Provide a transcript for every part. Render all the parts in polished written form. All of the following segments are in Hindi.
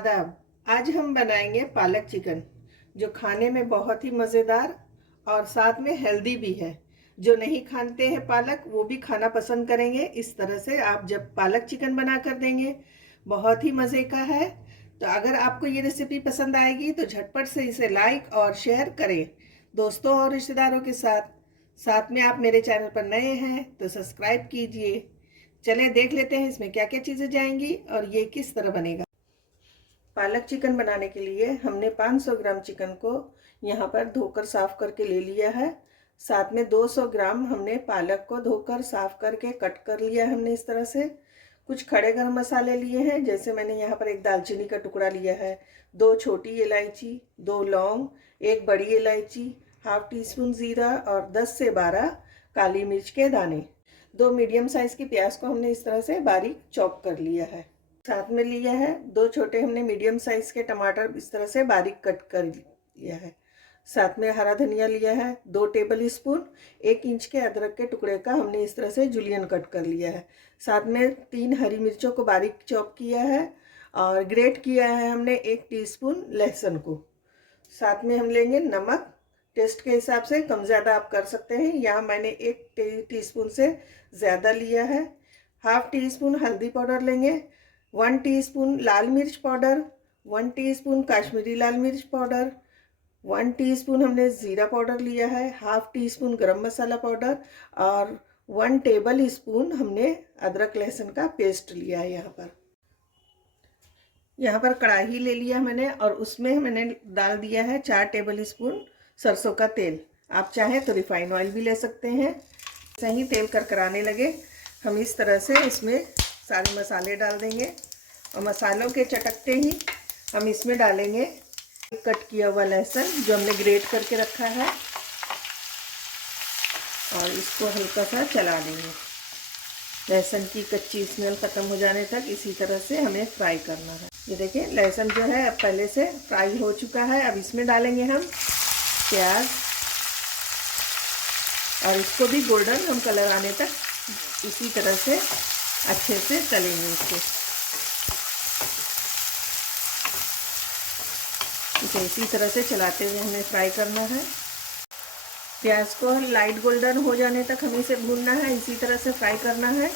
आदाब। आज हम बनाएंगे पालक चिकन, जो खाने में बहुत ही मज़ेदार और साथ में हेल्दी भी है। जो नहीं खाते हैं पालक, वो भी खाना पसंद करेंगे। इस तरह से आप जब पालक चिकन बना कर देंगे, बहुत ही मज़े का है। तो अगर आपको ये रेसिपी पसंद आएगी तो झटपट से इसे लाइक और शेयर करें दोस्तों और रिश्तेदारों के साथ। साथ में आप मेरे चैनल पर नए हैं तो सब्सक्राइब कीजिए। चलें देख लेते हैं इसमें क्या क्या चीज़ें जाएंगी और ये किस तरह बनेगा। पालक चिकन बनाने के लिए हमने 500 ग्राम चिकन को यहाँ पर धोकर साफ करके ले लिया है। साथ में 200 ग्राम हमने पालक को धोकर साफ करके कट कर लिया है हमने इस तरह से। कुछ खड़े गरम मसाले लिए हैं, जैसे मैंने यहाँ पर एक दालचीनी का टुकड़ा लिया है, 2 छोटी इलायची, 2 लौंग, 1 बड़ी इलायची, हाफ टी स्पून ज़ीरा और 10 से 12 काली मिर्च के दाने। 2 मीडियम साइज़ की प्याज को हमने इस तरह से बारीक चॉप कर लिया है। साथ में लिया है 2 छोटे हमने मीडियम साइज़ के टमाटर इस तरह से बारीक कट कर लिया है। साथ में हरा धनिया लिया है 2 टेबल स्पून। 1 इंच के अदरक के टुकड़े का हमने इस तरह से जुलियन कट कर लिया है। साथ में 3 हरी मिर्चों को बारीक चॉप किया है और ग्रेट किया है हमने 1 टीस्पून लहसुन को। साथ में हम लेंगे नमक, टेस्ट के हिसाब से कम ज़्यादा आप कर सकते हैं। यहाँ मैंने 1 टीस्पून से ज़्यादा लिया है। हाफ टी स्पून हल्दी पाउडर लेंगे, 1 टीस्पून लाल मिर्च पाउडर, 1 टीस्पून काश्मीरी लाल मिर्च पाउडर, 1 टीस्पून हमने ज़ीरा पाउडर लिया है, हाफ टी स्पून गरम मसाला पाउडर और 1 टेबल स्पून हमने अदरक लहसुन का पेस्ट लिया है। यहाँ पर कढ़ाई ले लिया मैंने और उसमें मैंने डाल दिया है 4 टेबल स्पून सरसों का तेल। आप चाहें तो रिफाइंड ऑयल भी ले सकते हैं। सही तेल करकराने लगे, हम इस तरह से इसमें सारे मसाले डाल देंगे और मसालों के चटकते ही हम इसमें डालेंगे कट किया हुआ लहसुन जो हमने ग्रेट करके रखा है और इसको हल्का सा चला देंगे। लहसुन की कच्ची स्मेल ख़त्म हो जाने तक इसी तरह से हमें फ्राई करना है। ये देखिए लहसुन जो है अब पहले से फ्राई हो चुका है। अब इसमें डालेंगे हम प्याज और इसको भी गोल्डन हम कलर आने तक इसी तरह से अच्छे से तलेंगे। इसे इसी तरह से चलाते हुए हमें फ्राई करना है। प्याज को लाइट गोल्डन हो जाने तक हमें इसे भूनना है, इसी तरह से फ्राई करना है।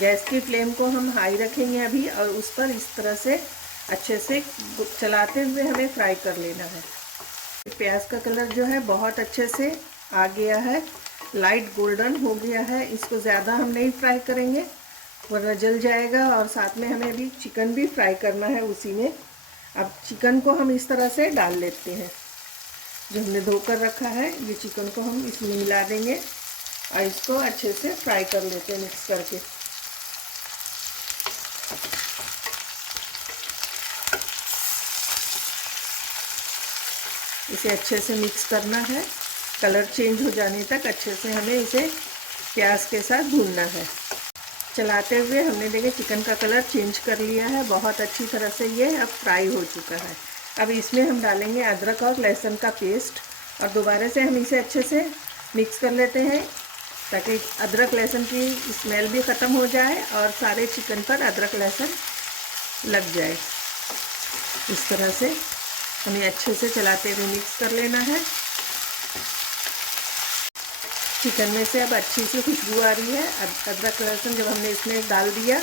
गैस की फ्लेम को हम हाई रखेंगे अभी और उस पर इस तरह से अच्छे से चलाते हुए हमें फ्राई कर लेना है। प्याज का कलर जो है बहुत अच्छे से आ गया है, लाइट गोल्डन हो गया है। इसको ज़्यादा हम नहीं फ्राई करेंगे वरना जल जाएगा और साथ में हमें अभी चिकन भी फ्राई करना है उसी में। अब चिकन को हम इस तरह से डाल लेते हैं, जो हमने धोकर रखा है ये चिकन को हम इसमें मिला देंगे और इसको अच्छे से फ्राई कर लेते हैं मिक्स करके। इसे अच्छे से मिक्स करना है, कलर चेंज हो जाने तक अच्छे से हमें इसे प्याज के साथ भूनना है। चलाते हुए हमने देखिए चिकन का कलर चेंज कर लिया है, बहुत अच्छी तरह से ये अब फ्राई हो चुका है। अब इसमें हम डालेंगे अदरक और लहसुन का पेस्ट और दोबारा से हम इसे अच्छे से मिक्स कर लेते हैं ताकि अदरक लहसुन की स्मेल भी ख़त्म हो जाए और सारे चिकन पर अदरक लहसुन लग जाए। इस तरह से हमें अच्छे से चलाते हुए मिक्स कर लेना है। चिकन में से अब अच्छी सी खुशबू आ रही है। अब अदरक लहसुन जब हमने इसमें डाल दिया,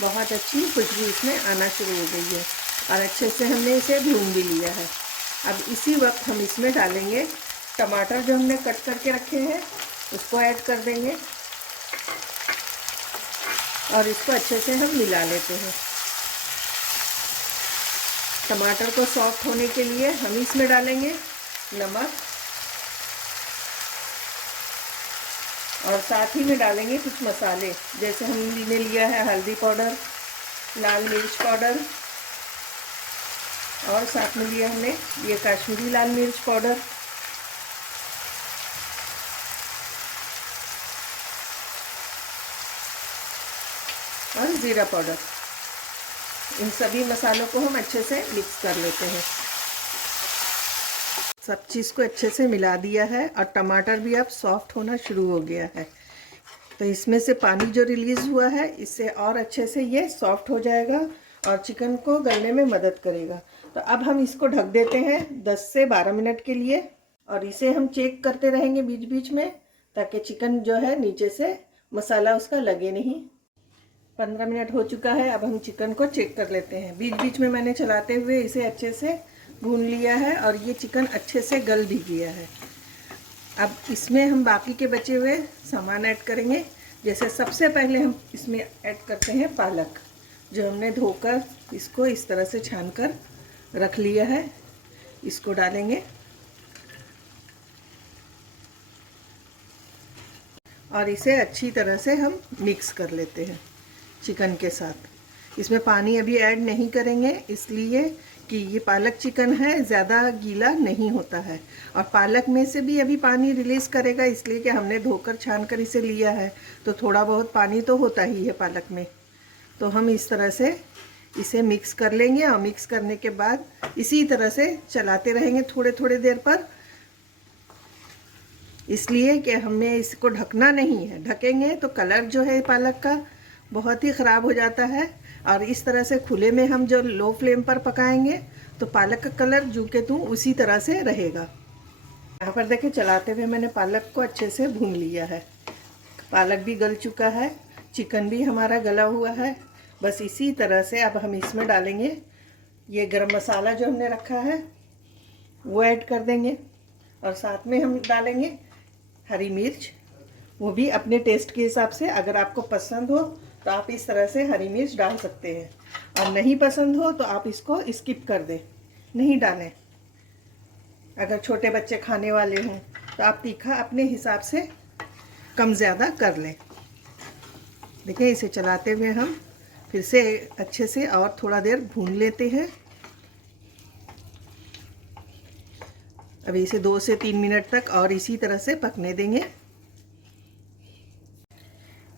बहुत अच्छी खुशबू इसमें आना शुरू हो गई है और अच्छे से हमने इसे भून भी लिया है। अब इसी वक्त हम इसमें डालेंगे टमाटर जो हमने कट करके रखे हैं, उसको ऐड कर देंगे और इसको अच्छे से हम मिला लेते हैं। टमाटर को सॉफ्ट होने के लिए हम इसमें डालेंगे नमक और साथ ही में डालेंगे कुछ मसाले, जैसे हमने लिया है हल्दी पाउडर, लाल मिर्च पाउडर और साथ में लिया हमने ये काश्मीरी लाल मिर्च पाउडर और ज़ीरा पाउडर। इन सभी मसालों को हम अच्छे से मिक्स कर लेते हैं। सब चीज़ को अच्छे से मिला दिया है और टमाटर भी अब सॉफ्ट होना शुरू हो गया है। तो इसमें से पानी जो रिलीज़ हुआ है इससे और अच्छे से ये सॉफ्ट हो जाएगा और चिकन को गलने में मदद करेगा। तो अब हम इसको ढक देते हैं 10 से 12 मिनट के लिए और इसे हम चेक करते रहेंगे बीच बीच में, ताकि चिकन जो है नीचे से मसाला उसका लगे नहीं। 15 मिनट हो चुका है। अब हम चिकन को चेक कर लेते हैं। बीच बीच में मैंने चलाते हुए इसे अच्छे से भून लिया है और ये चिकन अच्छे से गल भी गया है। अब इसमें हम बाकी के बचे हुए सामान ऐड करेंगे। जैसे सबसे पहले हम इसमें ऐड करते हैं पालक, जो हमने धोकर इसको इस तरह से छानकर रख लिया है। इसको डालेंगे और इसे अच्छी तरह से हम मिक्स कर लेते हैं चिकन के साथ। इसमें पानी अभी ऐड नहीं करेंगे, इसलिए कि ये पालक चिकन है, ज़्यादा गीला नहीं होता है और पालक में से भी अभी पानी रिलीज़ करेगा, इसलिए कि हमने धोकर छान कर इसे लिया है तो थोड़ा बहुत पानी तो होता ही है पालक में। तो हम इस तरह से इसे मिक्स कर लेंगे और मिक्स करने के बाद इसी तरह से चलाते रहेंगे थोड़े थोड़े देर पर, इसलिए कि हमें इसको ढकना नहीं है। ढकेंगे तो कलर जो है पालक का बहुत ही ख़राब हो जाता है और इस तरह से खुले में हम जो लो फ्लेम पर पकाएंगे तो पालक का कलर जो के तू उसी तरह से रहेगा। यहाँ पर देखिए चलाते हुए मैंने पालक को अच्छे से भून लिया है। पालक भी गल चुका है, चिकन भी हमारा गला हुआ है। बस इसी तरह से अब हम इसमें डालेंगे ये गरम मसाला जो हमने रखा है वो ऐड कर देंगे और साथ में हम डालेंगे हरी मिर्च, वो भी अपने टेस्ट के हिसाब से। अगर आपको पसंद हो तो आप इस तरह से हरी मिर्च डाल सकते हैं और नहीं पसंद हो तो आप इसको स्किप कर दें, नहीं डालें। अगर छोटे बच्चे खाने वाले हों तो आप तीखा अपने हिसाब से कम ज़्यादा कर लें। देखिए इसे चलाते हुए हम फिर से अच्छे से और थोड़ा देर भून लेते हैं। अभी इसे 2 से 3 मिनट तक और इसी तरह से पकने देंगे।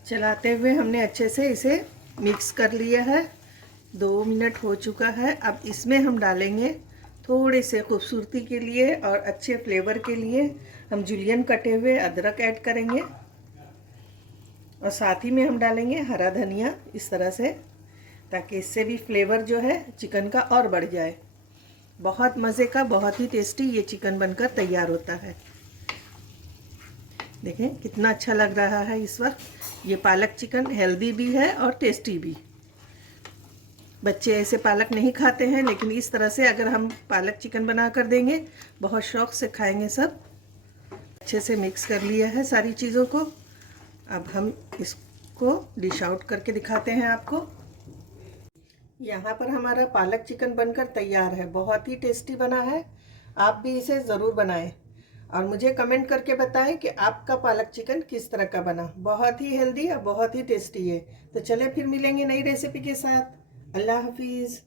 चलाते हुए हमने अच्छे से इसे मिक्स कर लिया है। 2 मिनट हो चुका है। अब इसमें हम डालेंगे थोड़े से खूबसूरती के लिए और अच्छे फ्लेवर के लिए हम जुलियन कटे हुए अदरक ऐड करेंगे और साथ ही में हम डालेंगे हरा धनिया इस तरह से, ताकि इससे भी फ्लेवर जो है चिकन का और बढ़ जाए। बहुत मज़े का, बहुत ही टेस्टी ये चिकन बनकर तैयार होता है। देखें कितना अच्छा लग रहा है इस वक्त। ये पालक चिकन हेल्दी भी है और टेस्टी भी। बच्चे ऐसे पालक नहीं खाते हैं, लेकिन इस तरह से अगर हम पालक चिकन बना कर देंगे बहुत शौक़ से खाएंगे सब। अच्छे से मिक्स कर लिया है सारी चीज़ों को। अब हम इसको डिश आउट करके दिखाते हैं आपको। यहाँ पर हमारा पालक चिकन बनकर तैयार है। बहुत ही टेस्टी बना है। आप भी इसे ज़रूर बनाएं और मुझे कमेंट करके बताएं कि आपका पालक चिकन किस तरह का बना। बहुत ही हेल्दी और बहुत ही टेस्टी है। तो चले फिर मिलेंगे नई रेसिपी के साथ। अल्लाह हाफिज़।